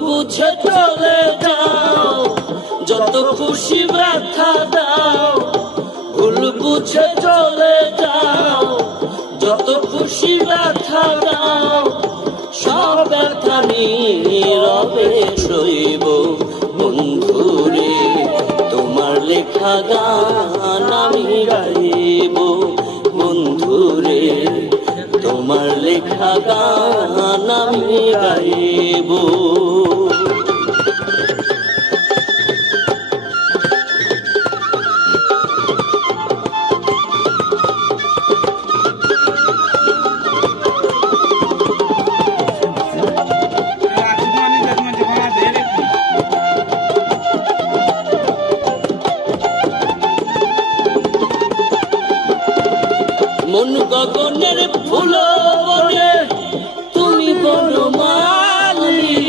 বুঝে চলে যাও, যত খুশি ব্যথা দাও। ভুল বুঝে চলে যাও, যত খুশি ব্যথা দাও। সব ব্যথা নীরবে সইব বন্ধুরে, তোমার লেখা গান আমি গাইব বন্ধুরে, তোমার লেখা গান আমি গাইব।